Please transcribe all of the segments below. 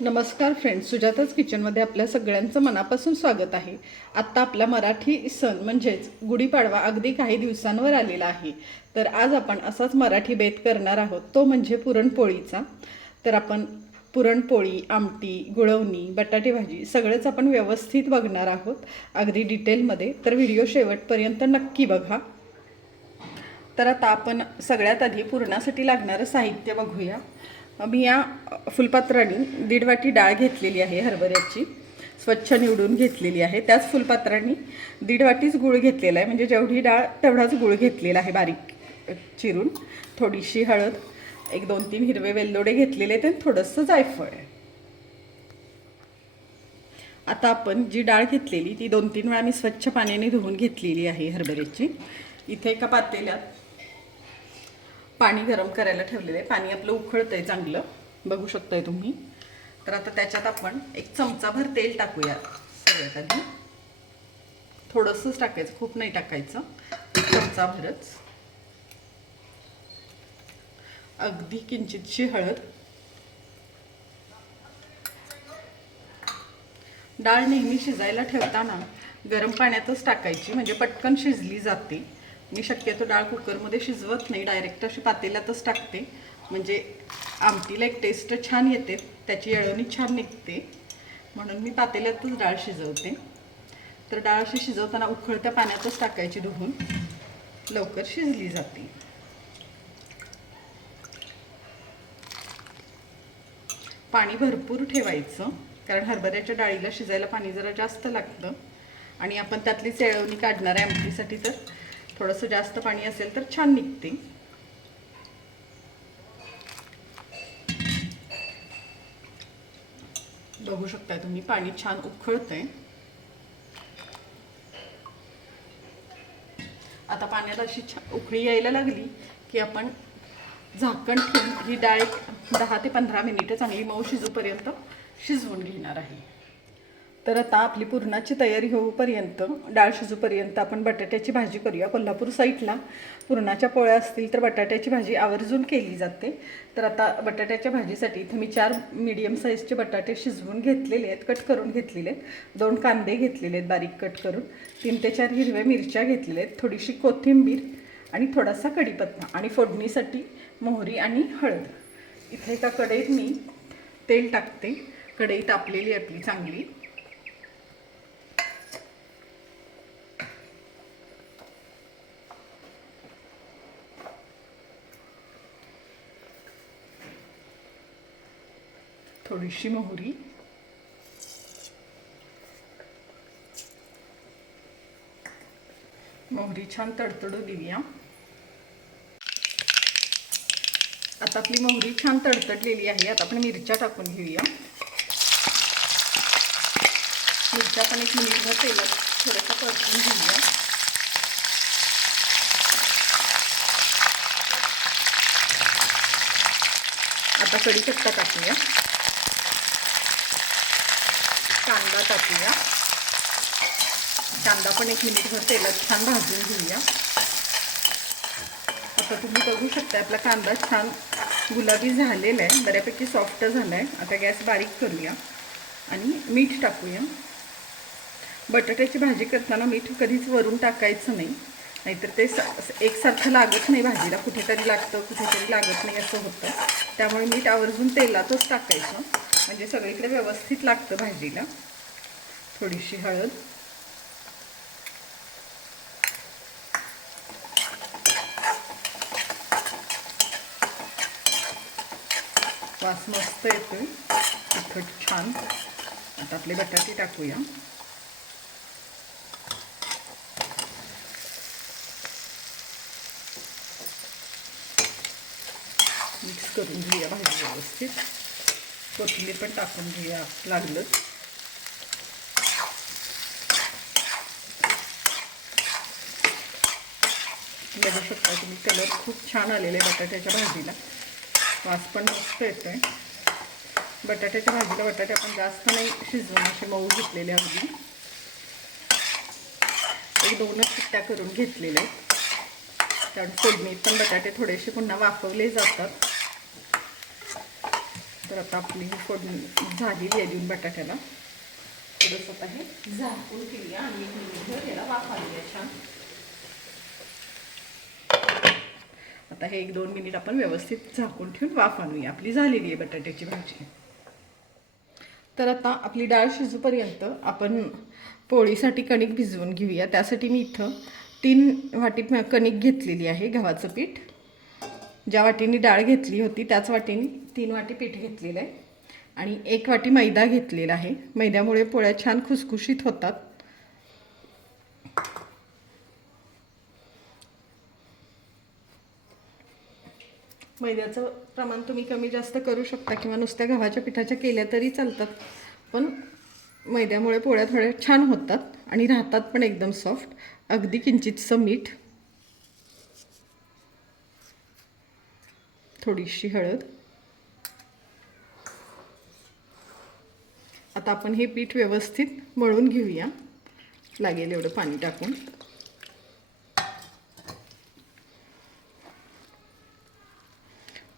नमस्कार फ्रेंड्स सुजाताच किचनमध्ये आपल्या सगळ्यांचं मनापासून स्वागत आहे. आत्ता आपला मराठी सण म्हणजेच गुढीपाडवा अगदी काही दिवसांवर आलेला आहे. तर आज आपण असाच मराठी बेत करणार आहोत तो म्हणजे पुरणपोळीचा. तर आपण पुरणपोळी आमटी गुळवणी बटाटे भाजी सगळंच आपण व्यवस्थित बघणार आहोत अगदी डिटेलमध्ये. तर व्हिडिओ शेवटपर्यंत नक्की बघा. तर आता आपण सगळ्यात आधी पुरणासाठी लागणारं साहित्य बघूया. मी या फुलपात्राने दीड वाटी डाळ घेतलेली आहे हरभऱ्याची. स्वच्छ निवडून घेतलेली आहे. त्याच फुलपात्राने दीड वाटीच गूळ घेतलेला आहे. म्हणजे जेवढी डाळ तेवढाच गूळ घेतलेला आहे बारीक चिरून. थोडीशी हळद एक दोन तीन हिरवे वेलदोडे घेतलेले आहेत आणि थोडंसं जायफळ आहे. आता आपण जी डाळ घेतलेली ती दोन तीन वेळा मी स्वच्छ पाण्याने धुवून घेतलेली आहे हरभऱ्याची. इथे एका पातेल्यात पाणी गरम करायला ठेवलेलं आहे. पाणी आपलं उकळतंय चांगलं. बघू शकताय तुम्ही. तर आता त्याच्यात आपण एक चमचाभर तेल टाकूया सगळ्यात आधी. थोडंसंच टाकायचं खूप नाही टाकायचं. एक चमचाभरच. अगदी किंचितशी हळद. डाळ नेहमी शिजायला ठेवताना गरम पाण्यातच टाकायची म्हणजे पटकन शिजली जाते. मी शक्यतो डाळ कुकरमध्ये शिजवत नाही डायरेक्ट अशी पातेल्यातच टाकते. म्हणजे आमटीला एक टेस्ट छान येते त्याची येळवणी छान निघते. म्हणून मी पातेल्यातच डाळ शिजवते. तर डाळ अशी शिजवताना उखळत्या पाण्यातच टाकायची धुवून. लवकर शिजली जाते. पाणी भरपूर ठेवायचं कारण हरभऱ्याच्या डाळीला शिजायला पाणी जरा जास्त लागतं. आणि आपण त्यातलीच येळवणी काढणार आहे आमटीसाठी तर. थोडंसं जास्त पाणी असेल तर छान निघते. बघू शकताय तुम्ही पाणी छान उखळतंय. आता पाण्याला अशी छान उकळी यायला लागली की आपण झाकण ठेवून ही डाळ एक दहा ते पंधरा मिनिटं चांगली मऊ शिजूपर्यंत शिजवून घेणार आहे. तर आता आपली पुरणाची तयारी होऊपर्यंत डाळ शिजूपर्यंत आपण बटाट्याची भाजी करूया. कोल्हापूर साईडला पुरणाच्या पोळ्या असतील तर बटाट्याची भाजी आवर्जून केली जाते. तर आता बटाट्याच्या भाजीसाठी इथे मी चार मीडियम साईजचे बटाटे शिजवून घेतलेले आहेत कट करून घेतलेले आहेत. दोन कांदे घेतलेले आहेत बारीक कट करून. तीन ते चार हिरव्या मिरच्या घेतलेल्या आहेत थोडीशी कोथिंबीर आणि थोडासा कढीपत्ता आणि फोडणीसाठी मोहरी आणि हळद. इथे एका कढईत मी तेल टाकते. कढई तापलेली आहे आपली चांगली. थोडीशी मोहरी. मोहरी छान तडतडू देऊया. आता आपली मोहरी छान तडतडलेली आहे. आता आपण मिरच्या टाकून घेऊया. मिरच्या पण एक मिनिटभर तेलात थोडंसं परतून घेऊया. आता कढीपत्ता टाकूया. कांदा टाकूया. कांदा पण एक मिनिटभर तेलात छान भाजून घेऊया. आता तुम्ही बघू शकता आपला कांदा छान गुलाबी झालेला आहे. बऱ्यापैकी सॉफ्ट झाला आहे आता गॅस बारीक करूया आणि मीठ टाकूया. बटाट्याची भाजी करताना मीठ कधीच वरून टाकायचं नाही. नाहीतर ते स एकसारखं लागत नाही भाजीला. कुठेतरी लागतं कुठेतरी लागत नाही असं होतं. त्यामुळे मीठ आवर्जून तेलातच टाकायचं. म्हणजे सगळीकडे व्यवस्थित लागतं भाजीला. थोडीशी हळद. वास मस्त येतोय. तिखट छान. आता आपले बटाटे टाकूया. मिक्स करून घेऊया भाजी व्यवस्थित. कोथिंबीर पण टाकून घेऊया. लागलंच लागलं बघू शकता तुम्ही कलर खूप छान आलेले आहे बटाट्याच्या भाजीला. वास पण मस्त येतो आहे बटाट्याच्या भाजीला बटाटे आपण जास्त नाही शिजवून असे मऊ घेतलेले अगदी. एक दोनच शिट्ट्या करून घेतलेले आहेत. कारण फोडणीत पण बटाटे थोडेसे पुन्हा वाफवले जातात. तर आता आपली ही फोडणी झालेली आहे देऊन बटाट्याला. थोडंसं आता हे झाकून ठेवूया आणि याला वाफा छान. आता हे एक दोन मिनिट आपण व्यवस्थित झाकून ठेवून वाफ आणूया. आपली झालेली आहे बटाट्याची भाजी. तर आता आपली डाळ शिजूपर्यंत आपण पोळीसाठी कणिक भिजवून घेऊया. त्यासाठी मी इथं तीन वाटी कणिक घेतलेली आहे गव्हाचं पीठ. ज्या वाटीने डाळ घेतली होती त्याच वाटीने तीन वाटी पीठ घेतलेलं आहे. आणि एक वाटी मैदा घेतलेला आहे. मैद्यामुळे पोळ्या छान खुसखुशीत होतात. मैद्याचं प्रमाण तुम्ही कमी जास्त करू शकता किंवा नुसत्या गव्हाच्या पिठाच्या केल्या तरी चालतात. पण मैद्यामुळे पोळ्या थोड्या छान होतात आणि राहतात पण एकदम सॉफ्ट अगदी किंचितचं मीठ थोडीशी हळद. आता आपण हे पीठ व्यवस्थित मळून घेऊया. लागेल एवढं पाणी टाकून.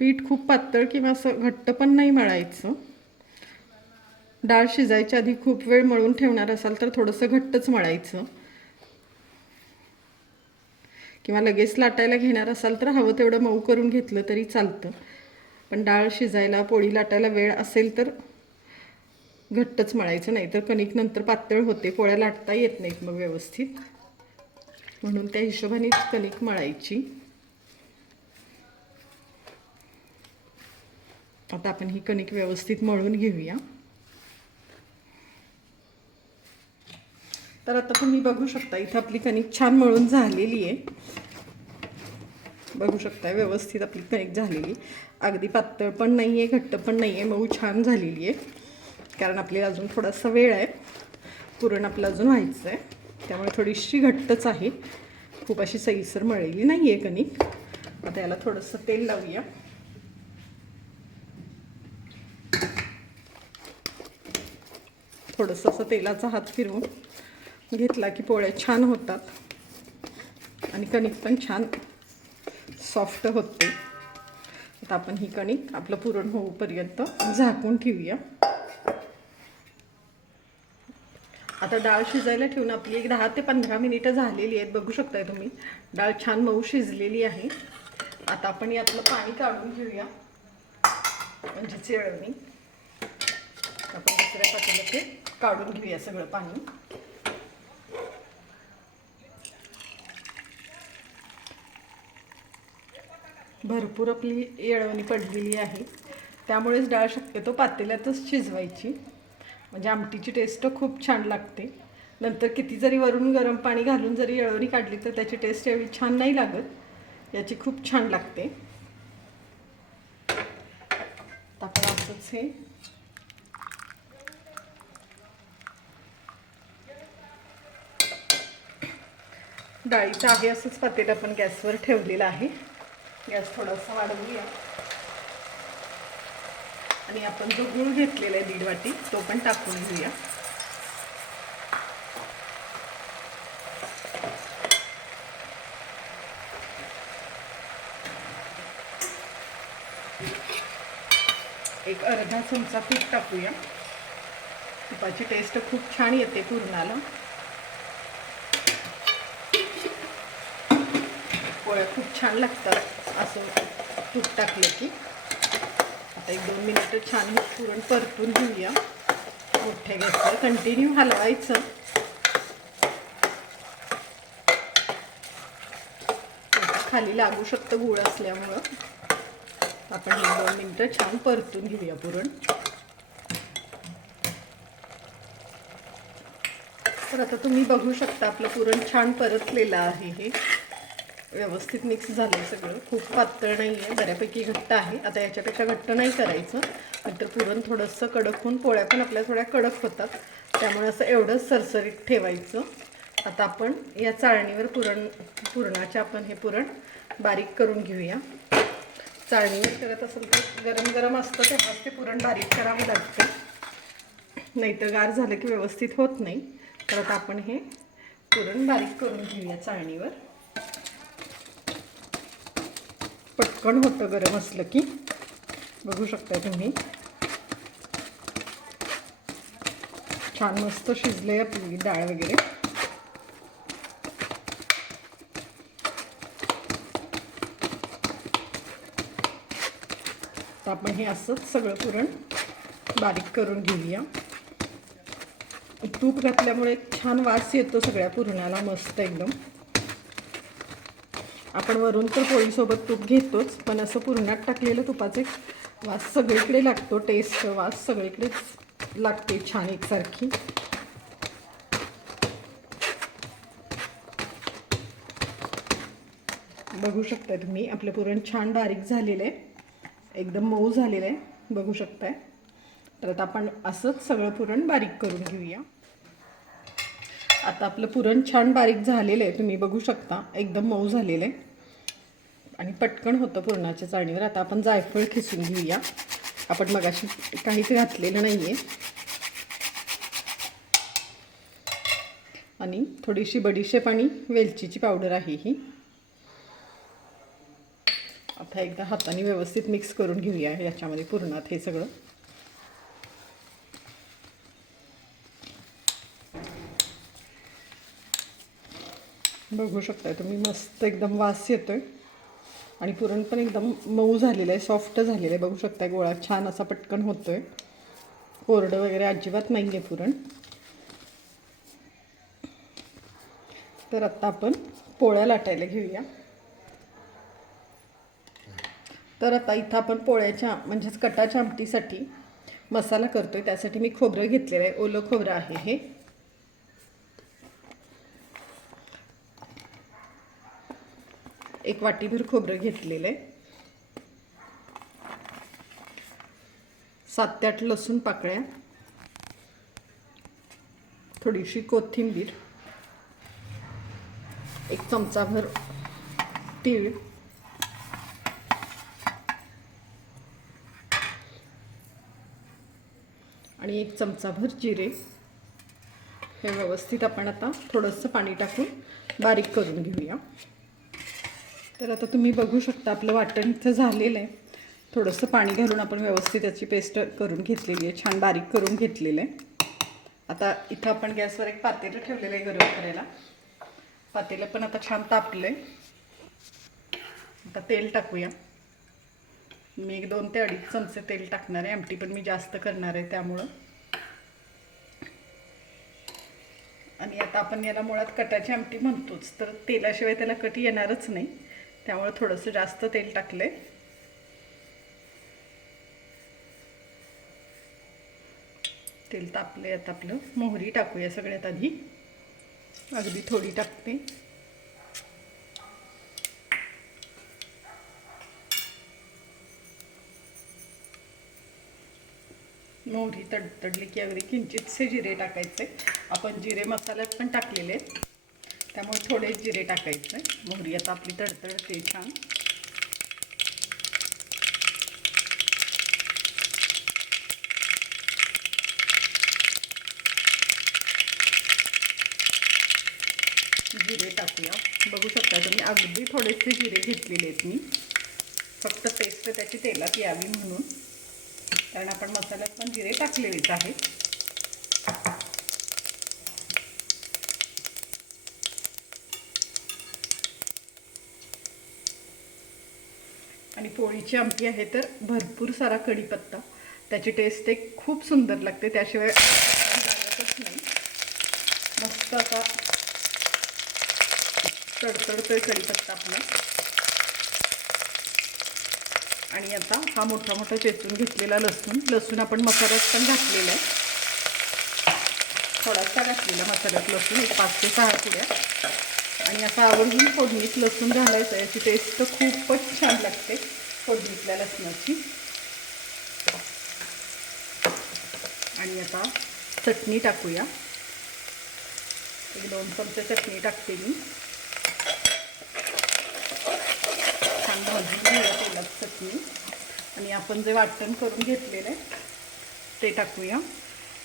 पीठ खूप पातळ किंवा असं घट्ट पण नाही मळायचं. डाळ शिजायच्या आधी खूप वेळ मळून ठेवणार असाल तर थोडंसं घट्टच मळायचं. किंवा लगेच लाटायला घेणार असाल तर हवं तेवढं मऊ करून घेतलं तरी चालतं. पण डाळ शिजायला पोळी लाटायला वेळ असेल तर घट्टच मळायचं नाही तर कणिक नंतर पातळ होते पोळ्या लाटता येत नाहीत मग व्यवस्थित. म्हणून त्या हिशोबानेच कणिक मळायची. आता आपण ही कणिक व्यवस्थित मळून घेऊया. तर आता तुम्ही बघू शकता इथं आपली कणिक छान मळून झालेली आहे. बघू शकता व्यवस्थित आपली कणिक झालेली. अगदी पातळ पण नाही आहे घट्ट पण नाही आहे मऊ छान झालेली आहे. कारण आपल्याला अजून थोडासा वेळ आहे. पुरण आपलं अजून व्हायचं आहे त्यामुळे थोडीशी घट्टच आहे. खूप अशी सईसर मळलेली नाही आहे कणिक. आता याला थोडंसं तेल लावूया. थोडंसं असं तेलाचा हात फिरवून घेतला की पोळ्या छान होतात. आणि कणिक पण छान सॉफ्ट होते. आता आपण ही कणिक आपलं पुरण होऊपर्यंत झाकून ठेवूया. आता डाळ शिजायला ठेवून आपली एक दहा ते पंधरा मिनिटं झालेली आहेत. बघू शकताय तुम्ही. डाळ छान मऊ शिजलेली आहे. आता आपण यातलं पाणी काढून घेऊया. म्हणजे चिळवणी आपण दुसऱ्या पातेल्यात ते काढून घेऊया सगळं पाणी. भरपूर आपली येळवणी पडलेली आहे. त्यामुळेच डाळ शक्यतो पातेल्यातच शिजवायची. म्हणजे आमटीची टेस्ट खूप छान लागते. नंतर किती जरी वरून गरम पाणी घालून जरी येळवणी काढली तर त्याची टेस्ट एवढी छान नाही लागत. याची खूप छान लागते. आता आपण असंच हे डाळीचं आहे असंच पातेलं आपण गॅसवर ठेवलेलं आहे. गॅस थोडासा वाढवूया. आणि आपण जो गुळ घेतलेला आहे दीड वाटी तो पण टाकून घेऊया. एक अर्धा चमचा पीठ टाकूया. तुपाची टेस्ट खूप छान येते पूर्णाला. पोळ्या खूप छान लागतात असं तूप टाकलं की. आता एक दोन मिनिटं छान पुरण परतून घेऊया. मोठ्या गॅसवर कंटिन्यू हलवायचं. खाली लागू शकतं गुळ असल्यामुळं. आपण एक दोन मिनटं छान परतून घेऊया पुरण. तर आता तुम्ही बघू शकता आपलं पुरण छान परतलेलं आहे हे. व्यवस्थित मिक्स झालं सगळं. खूप पातळ नाही आहे बऱ्यापैकी घट्ट आहे. आता याच्यापेक्षा घट्ट नाही करायचं. नंतर पुरण थोडंसं कडक होऊन पोळ्या पण आपल्या थोड्या कडक होतात. त्यामुळे असं एवढंच सरसरीत ठेवायचं. आता आपण या चाळणीवर पुरण पुरणाचे आपण हे पुरण बारीक करून घेऊया. चाळणीवर करत असेल तर गरम गरम असतं तेव्हाच ते पुरण बारीक करावं लागतं. नाहीतर गार झालं की व्यवस्थित होत नाही. तर आता आपण हे पुरण बारीक करून घेऊया चाळणीवर. पण होतं गरम असलं की. बघू शकता तुम्ही. छान मस्त शिजले आपली डाळ वगैरे. तर आपण हे असंच सगळं पुरण बारीक करून घेऊया. तूप घातल्यामुळे छान वास येतो सगळ्या पुरणाला मस्त एकदम. आपण वरून तर पोळीसोबत तूप घेतोच पण असं पुरणात टाकलेलं तुपाचे वास सगळीकडे लागतो टेस्ट वास सगळीकडेच लागते छान एकसारखी. बघू शकताय तुम्ही आपलं पुरण छान बारीक झालेलं आहे एकदम मऊ झालेलं आहे बघू शकताय. तर आता आपण असंच सगळं पुरण बारीक करून घेऊया. आता आपलं पुरण छान बारीक झालेलं आहे तुम्ही बघू शकता एकदम मऊ झालेलं आहे आणि पटकन होतं पुरणाच्या चाळणीवर. आता आपण जायफळ खिसून घेऊया. आपण मगाशी काहीच घातलेलं नाही आहे आणि थोडीशी बडीशेप आणि वेलचीची पावडर आहे ही. आता एकदा हाताने व्यवस्थित मिक्स करून घेऊया याच्यामध्ये पुरणात हे सगळं. बघू शकताय तुम्ही मस्त एकदम वास येतोय. आणि पुरण पण एकदम मऊ झालेलं आहे सॉफ्ट झालेलं आहे. बघू शकता गोळा छान असा पटकन होतो आहे कोरडं वगैरे अजिबात नाही आहे पुरण. तर आत्ता आपण पोळ्या लाटायला घेऊया. तर आता इथं आपण पोळ्याच्या म्हणजेच कटाच्या आमटीसाठी मसाला करतो आहे त्यासाठी मी खोबरं घेतलेलं आहे. ओलं खोबरं आहे हे. एक वाटीभर खोबरं घेतलेलं आहे. सात ते आठ लसूण पाकळ्या. थोडीशी कोथिंबीर. एक चमचाभर तीळ. आणि एक चमचाभर जिरे. हे व्यवस्थित आपण आता थोडंसं पाणी टाकून बारीक करून घेऊया. तर आता तुम्ही बघू शकता आपलं वाटण इथं झालेलं आहे. थोडंसं पाणी घालून आपण व्यवस्थित त्याची पेस्ट करून घेतलेली आहे. छान बारीक करून घेतलेलं आहे. आता इथं आपण गॅसवर एक पातेलं ठेवलेलं आहे गरम करायला. पातेलं पण आता छान तापलं आहे आता तेल टाकूया. मी एक दोन ते अडीच चमचे तेल टाकणार आहे. आमटी पण मी जास्त करणार आहे त्यामुळं. आणि आता आपण याला मुळात कटाची आमटी म्हणतोच तर तेलाशिवाय त्याला कट येणारच नाही. त्यामुळे थोडंसं जास्त तेल टाकले तेल तापले आता आपलं. मोहरी टाकूया सगळ्यात आधी. अगदी थोडी टाकते. मोहरी तडतडली की अगदी किंचितसे जिरे टाकायचे. आपण जिरे मसाल्यात पण टाकलेले. आहेत त्यामुळे थोडे जिरे टाकायचे. मोहरी आता आपली तडतडते छान. जिरे टाकूया. बघू शकता तुम्ही अगदी थोडेसे जिरे घेतलेले आहेत मी. फक्त पेस्ट त्याची तेलात यावी म्हणून. कारण आपण मसाल्यात पण जिरे टाकलेलेच आहेत. पोळीची आमटी आहे तर भरपूर सारा कढीपत्ता. त्याची टेस्ट एक खूप सुंदर लागते. त्याशिवाय लागतच नाही. मस्त असा तडतडतोय कढीपत्ता आपला. आणि आता हा मोठा मोठा चेचून घेतलेला लसूण. लसूण आपण मसाल्यात पण घातलेला आहे. थोडासा घातलेला मसाल्यात लसूण एक पाच ते सहा पुड्या. आणि आता आवर्जून फोडणीत लसूण घालायचं याची टेस्ट खूपच छान लागते. फोडणीतल्या लसणाची. आणि आता चटणी टाकूया. एक दोन चमचे चटणी टाकते मी. छान भाजून घेऊया तेलात चटणी. आणि आपण जे वाटण करून घेतलेलं आहे ते टाकूया.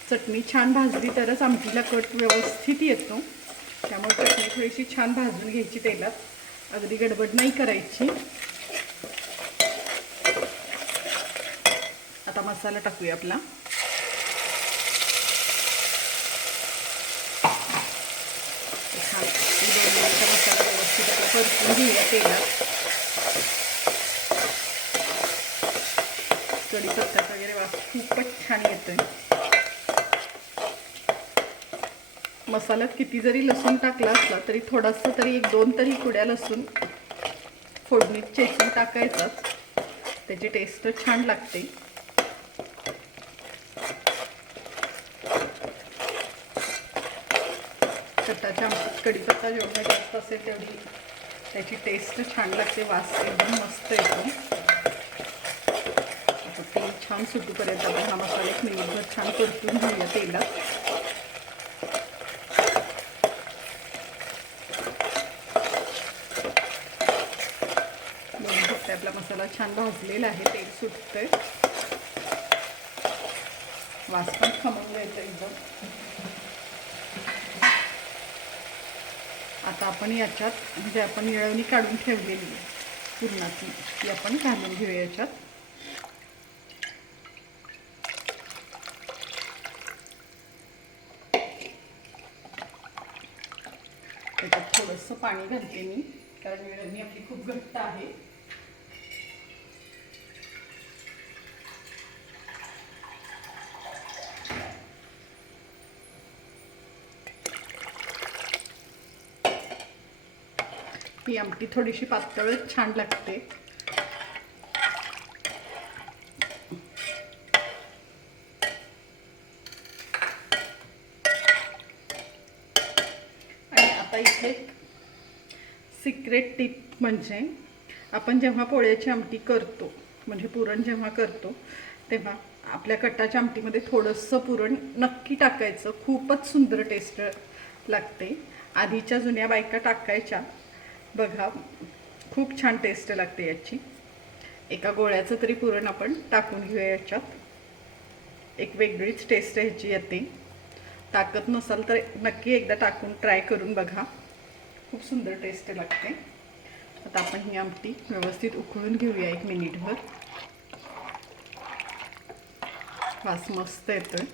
चटणी छान भाजली तरच आमटीला कट व्यवस्थित येतो. त्यामुळे चटणी थोडीशी छान भाजून घ्यायची तेलात. अगदी गडबड नाही करायची. मसाला टाकूया आपला. मसाला कढीपत्ता वगैरे खूपच छान येतोय. मसाल्यात किती जरी लसूण टाकला असला तरी थोडासा तरी एक दोन तरी कुड्या लसूण फोडणीत चेचून टाकायचाच त्याची टेस्ट छान लागते. कढीपत्ता जेवढा जास्त असेल तेवढी त्याची टेस्ट छान लागते वास एकदम मस्त येतो. आता तेल छान सुटूपर्यंत आपण हा मसाला एक मिनिटभर छान परतून घेऊया तेलात. बघू आपला मसाला छान भाजलेला आहे तेल सुटतंय. वास पण खमंग येतं एकदम. आता आपण याच्यात म्हणजे आपण येळवणी काढून ठेवलेली आहे पुरणाची ती आपण घालून घेऊया याच्यात. त्याच्यात थोडंसं पाणी घालते मी कारण येळवणी आपली खूप घट्ट आहे. ही आमटी थोडीशी पातळच छान लागते. आणि आता इथे सिक्रेट टिप म्हणजे आपण जेव्हा पोळ्याची आमटी करतो म्हणजे पुरण जेव्हा करतो तेव्हा आपल्या कटाच्या आमटीमध्ये थोडंसं पुरण नक्की टाकायचं. खूपच सुंदर टेस्ट लागते. आधीच्या जुन्या बायका टाकायच्या. बघा खूप छान टेस्ट लागते याची. एका गोळ्याचं तरी पुरण आपण टाकून घेऊया याच्यात. एक वेगळीच टेस्ट ह्याची येते. ताकद नसाल तर नक्की एकदा टाकून ट्राय करून बघा. खूप सुंदर टेस्ट लागते. आता आपण ही आमटी व्यवस्थित उकळून घेऊया एक मिनिटभर. वास मस्त येतोय.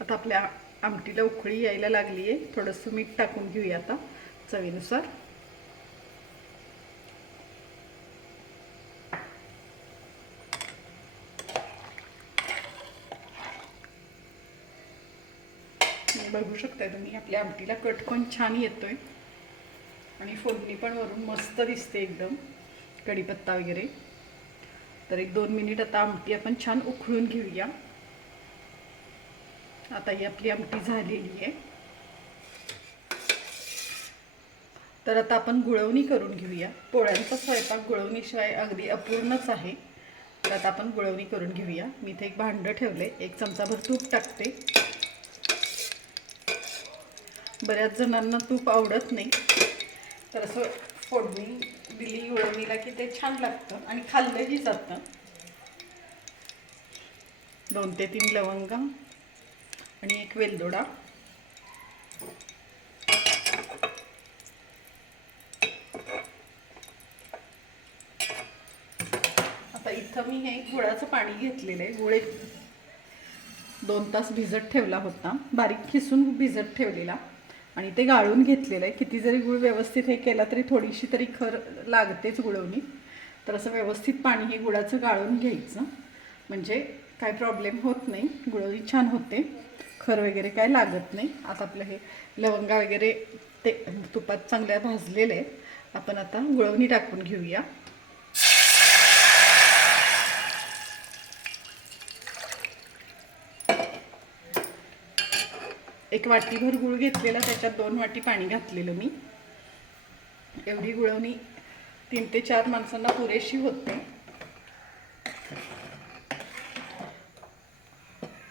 आता आपल्या आमटीला उकळी यायला लागली आहे थोडंसं मीठ टाकून घेऊया आता चवीनुसार. बघू शकताय तुम्ही आपल्या आमटीला कट पण छान येतोय. आणि फोडणी पण वरून मस्त दिसते एकदम कढीपत्ता वगैरे. तर एक दोन मिनिट आता आमटी आपण छान उकळून घेऊया. आता ही आपली आमटी झालेली आहे. तर आता आपण गुळवणी करून घेऊया. पोळ्यांचा स्वयंपाक गुळवणीशिवाय अगदी अपूर्णच आहे. तर आता आपण गुळवणी करून घेऊया. मी इथे एक भांडं ठेवले एक चमचाभर तूप टाकते. बऱ्याच जणांना तूप आवडत नाही. तर असं फोडणी दिली गुळवणीला की ते छान लागतं आणि खाल्लंही जातं. दोन ते तीन लवंगा. आणि एक वेलदोडा. आता इथं मी हे गुळाचं पाणी घेतलेलं आहे. गुळ एक दोन तास भिजत ठेवला होता. बारीक खिसून भिजत ठेवलेला. आणि ते गाळून घेतलेलं आहे. किती जरी गुळ व्यवस्थित हे केला तरी थोडीशी तरी खर लागतेच गुळवणी. तर असं व्यवस्थित पाणी हे गुळाचं गाळून घ्यायचं. म्हणजे काय प्रॉब्लेम होत नाही. गुळवणी छान होते. खर वगैरे काय लागत नाही. आता आपलं हे लवंगा वगैरे ते तुपात चांगल्या भाजलेले आहेत. आपण आता गुळवणी टाकून घेऊया. एक वाटीभर गुळ घेतलेला त्याच्यात दोन वाटी पाणी घातलेलं मी. एवढी गुळवणी तीन ते चार माणसांना पुरेशी होते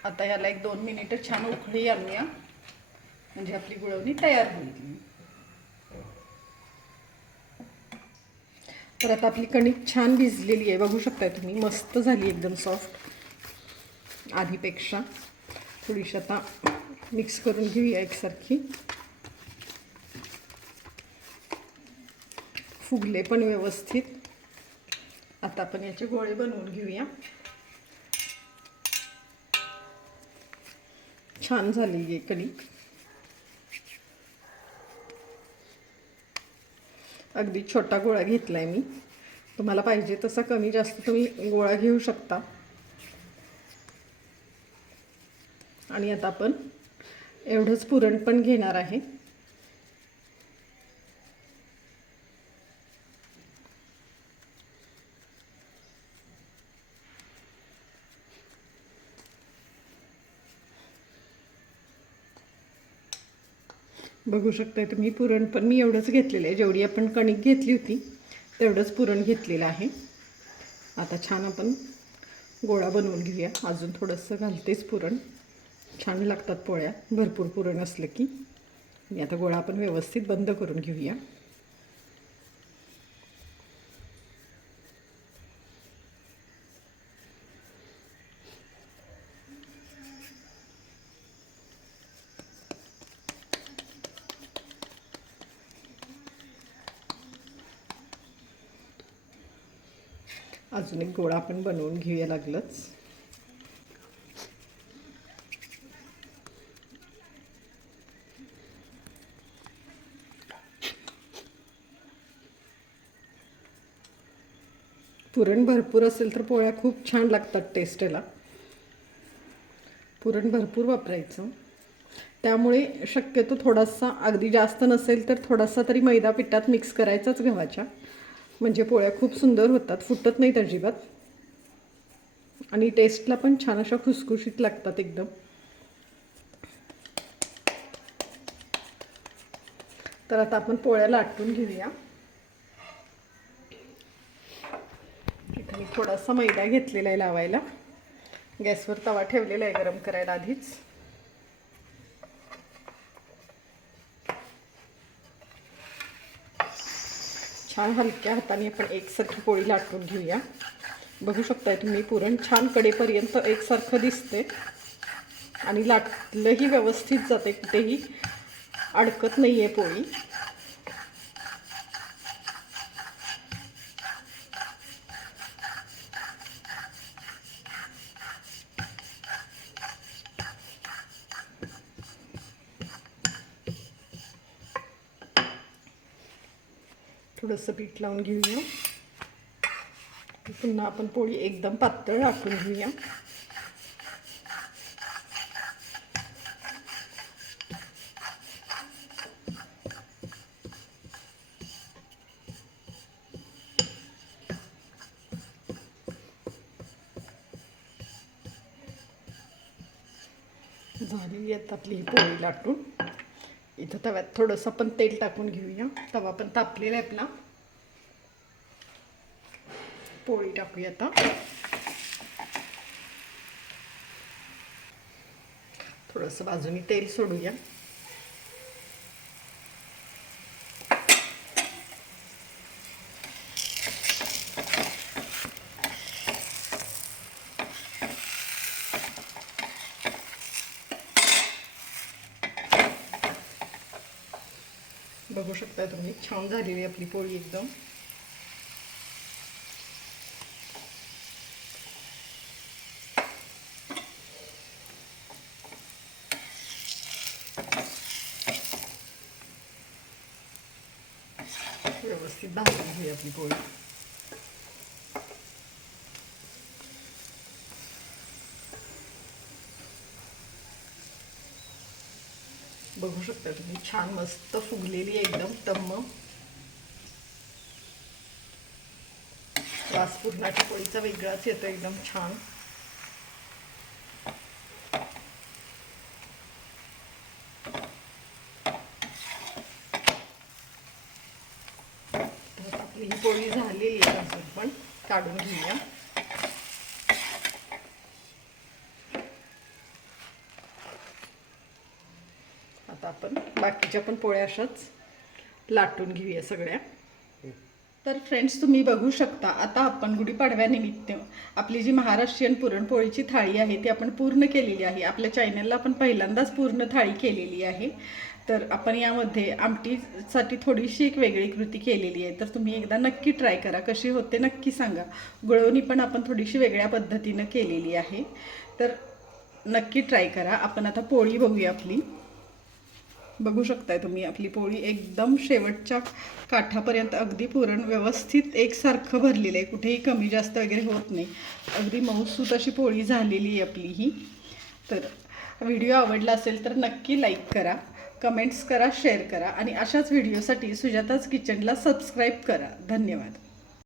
आता ह्याला एक दोन मिनिटं छान उकळी आणूया. म्हणजे आपली गुळवणी तयार होईल. तर आता आपली कणिक छान भिजलेली आहे. बघू शकताय तुम्ही मस्त झाली एकदम सॉफ्ट आधीपेक्षा. थोडीशी आता मिक्स करून घेऊया एकसारखी. फुगले पण व्यवस्थित. आता आपण याचे गोळे बनवून घेऊया. छान झालेली आहे कढी. अगदी छोटा गोळा घेतला आहे मी. तुम्हाला पाहिजे तसा कमी जास्त तुम्ही गोळा घेऊ शकता. आणि आता आपण एवढंच पुरण पण घेणार आहे. बघू शकताय तुम्ही. पुरण पण मी एवढंच घेतलेलं आहे. जेवढी आपण कणिक घेतली होती तेवढंच पुरण घेतलेलं आहे. आता छान आपण गोळा बनवून घेऊया. अजून थोडंसं घालतेच पुरण. छान लागतात पोळ्या. भरपूर पुरण असलं की. आता गोळा आपण व्यवस्थित बंद करून घेऊया. अजून एक गोळा आपण बनवून घेऊया लागलंच. पुरण भरपूर असेल तर पोळ्या खूप छान लागतात टेस्टला. पुरण भरपूर वापरायचं. त्यामुळे शक्यतो थोडासा अगदी जास्त नसेल तर थोडासा तरी मैदा पिठात मिक्स करायचाच गव्हाच्या. म्हणजे पोळ्या खूप सुंदर होतात फुटत नाहीत अजिबात. आणि टेस्टला पण छान अशा खुसखुशीत लागतात एकदम. तर आता आपण पोळ्या लाटून घेऊया. इथं मी थोडासा मैदा घेतलेला आहे लावायला. गॅसवर तवा ठेवलेला आहे गरम करायला आधीच. छान हलक्या हाताने आपण एकसारखी पोळी लाटून घेऊया. बघू शकताय तुम्ही पुरण छान कडेपर्यंत एकसारखं दिसते आणि लाटलंही व्यवस्थित जाते कुठेही अडकत नाही आहे पोळी. थोडंसं पीठ लावून घेऊया. पुन्हा आपण पोळी एकदम पातळ टाकून घेऊया. झालेली आहेत आपली ही पोळी लाटून. इथं तव्यात थोडंसं आपण तेल टाकून घेऊया. तवा पण तापलेला आहे आपला. पोळी टाकूया आता. थोडंसं बाजूनी तेल सोडूया बघू शकता तुम्ही. छान झालेली आपली पोळी एकदम. व्यवस्थित भाजून घेऊया आपली पोळी. बघू शकता तुम्ही. छान मस्त फुगलेली एकदम तम्म. वास पुरणाच्या पोळीचा वेगळाच येतो एकदम छान तर आपली ही पोळी झालेली आहे अजून पण काढून घेऊया आता आपण बाकीच्या पण पोळ्या अशाच लाटून घेऊया सगळ्या. तर फ्रेंड्स तुम्ही बघू शकता आता आपण गुढीपाडव्यानिमित्त आपली जी महाराष्ट्रीयन पुरणपोळीची थाळी आहे ती आपण पूर्ण केलेली आहे. आपल्या चॅनलला आपण पहिल्यांदाच पूर्ण थाळी केलेली आहे. तर आपण यामध्ये आमटीसाठी थोडीशी एक वेगळी कृती केलेली आहे. तर तुम्ही एकदा नक्की ट्राय करा. कशी होते नक्की सांगा. गुळवणी पण आपण थोडीशी वेगळ्या पद्धतीनं केलेली आहे. तर नक्की ट्राय करा. आपण आता पोळी बघूया आपली. बघू शकताय तुम्ही आपली पोळी एकदम शेवटच्या काठापर्यंत अगदी पुरण व्यवस्थित एकसारखं भरलेलं आहे. कुठेही कमी जास्त वगैरे होत नाही. अगदी मऊसूत अशी पोळी झालेली आहे आपली ही. तर व्हिडिओ आवडला असेल तर नक्की लाईक करा कमेंट्स करा शेअर करा आणि अशाच व्हिडिओसाठी सुजाताच किचनला सबस्क्राईब करा. धन्यवाद.